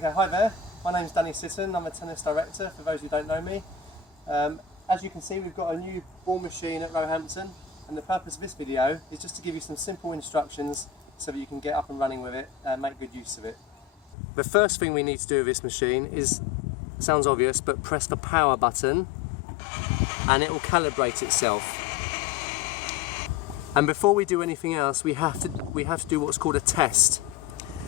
Okay, hi there, my name's Danny Sitton, I'm a tennis director for those who don't know me. As you can see, we've got a new ball machine at Roehampton, and the purpose of this video is just to give you some simple instructions so that you can get up and running with it and make good use of it. The first thing we need to do with this machine is, sounds obvious, but press the power button and it will calibrate itself. And before we do anything else, we have to do what's called a test.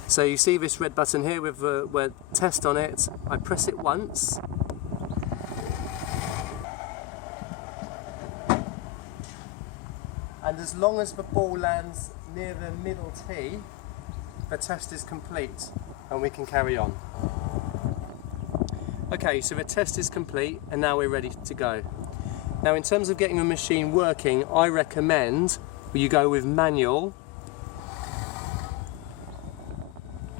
So you see this red button here with the word test on it. I press it once. And as long as the ball lands near the middle tee, the test is complete and we can carry on. Okay, so the test is complete and now we're ready to go. Now in terms of getting the machine working, I recommend you go with manual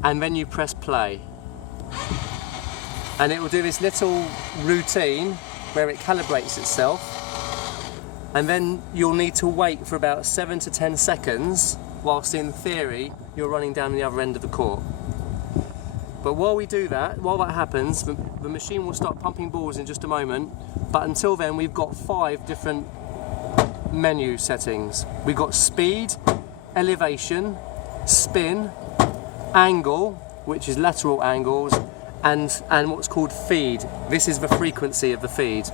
and then you press play. And it will do this little routine where it calibrates itself, and then you'll need to wait for about 7 to 10 seconds whilst in theory you're running down the other end of the court. But while that happens, the machine will start pumping balls in just a moment, but until then we've got 5 different menu settings. We've got speed, elevation, spin, angle, which is lateral angles, and what's called feed. This is the frequency of the feed.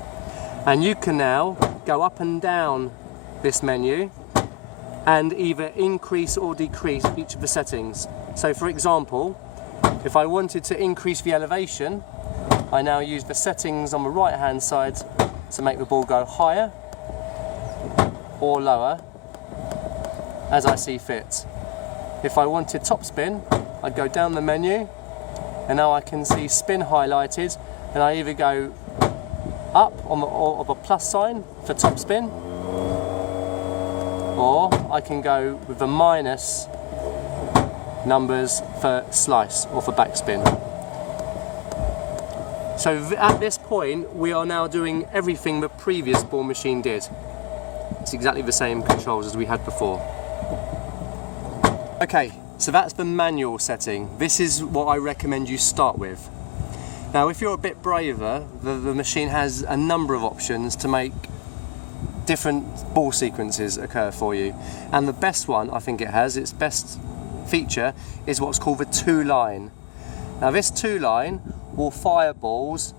And you can now go up and down this menu and either increase or decrease each of the settings. So for example, if I wanted to increase the elevation, I now use the settings on the right hand side to make the ball go higher or lower as I see fit. If I wanted top spin, I'd go down the menu and now I can see spin highlighted, and I either go up on the plus sign for top spin, or I can go with the minus numbers for slice or for backspin. So at this point we are now doing everything the previous ball machine did. It's exactly the same controls as we had before. Okay, so that's the manual setting. This is what I recommend you start with. Now if you're a bit braver, the machine has a number of options to make different ball sequences occur for you. And the best one, I think it has, its best feature, is what's called the 2-line. Now this 2-line will fire balls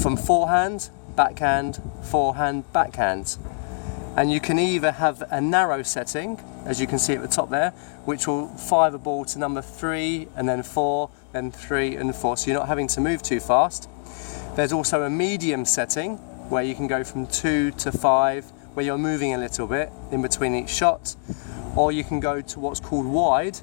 from forehand, backhand, forehand, backhand. And you can either have a narrow setting, as you can see at the top there, which will fire the ball to number 3 and then 4, then 3 and 4, so you're not having to move too fast. There's also a medium setting where you can go from 2 to 5, where you're moving a little bit in between each shot, or you can go to what's called wide,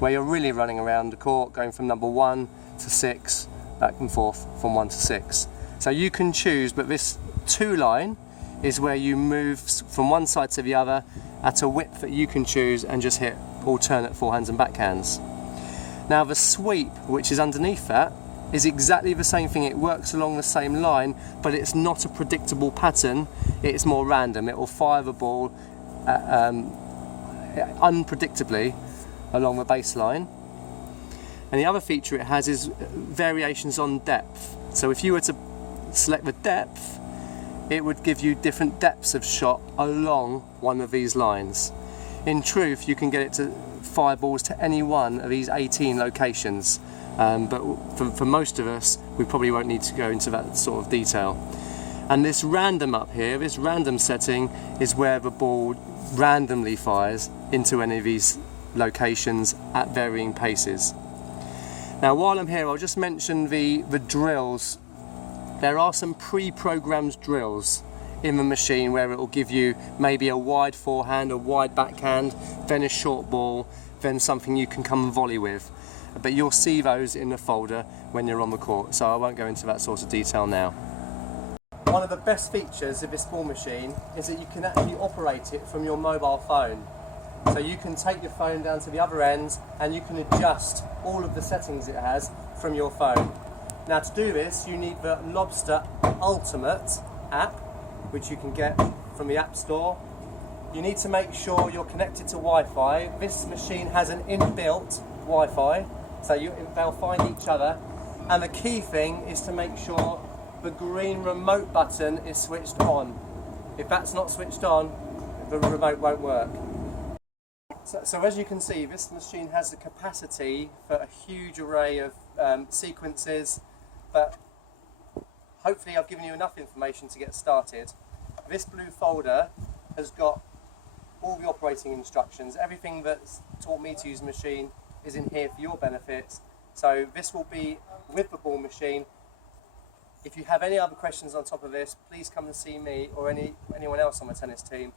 where you're really running around the court, going from number 1 to 6, back and forth from 1 to 6. So you can choose, but this 2-line is where you move from one side to the other at a width that you can choose and just hit alternate forehands and backhands. Now the sweep, which is underneath that, is exactly the same thing. It works along the same line, but it's not a predictable pattern, it's more random. It will fire the ball unpredictably along the baseline. And the other feature it has is variations on depth. So if you were to select the depth, it would give you different depths of shot along one of these lines. In truth, you can get it to fire balls to any one of these 18 locations, but for most of us, we probably won't need to go into that sort of detail. And this random up here, this random setting, is where the ball randomly fires into any of these locations at varying paces. Now while I'm here, I'll just mention the drills. There are some pre-programmed drills in the machine where it will give you maybe a wide forehand, a wide backhand, then a short ball, then something you can come and volley with. But you'll see those in the folder when you're on the court, so I won't go into that sort of detail now. One of the best features of this ball machine is that you can actually operate it from your mobile phone. So you can take your phone down to the other end and you can adjust all of the settings it has from your phone. Now to do this, you need the Lobster Ultimate app, which you can get from the App Store. You need to make sure you're connected to Wi-Fi. This machine has an inbuilt Wi-Fi, So they'll find each other, and the key thing is to make sure the green remote button is switched on. If that's not switched on, the remote won't work. So as you can see, this machine has the capacity for a huge array of sequences, but hopefully I've given you enough information to get started. This blue folder has got all the operating instructions. Everything that's taught me to use the machine is in here for your benefit. So this will be with the ball machine. If you have any other questions on top of this, please come and see me or anyone else on the tennis team.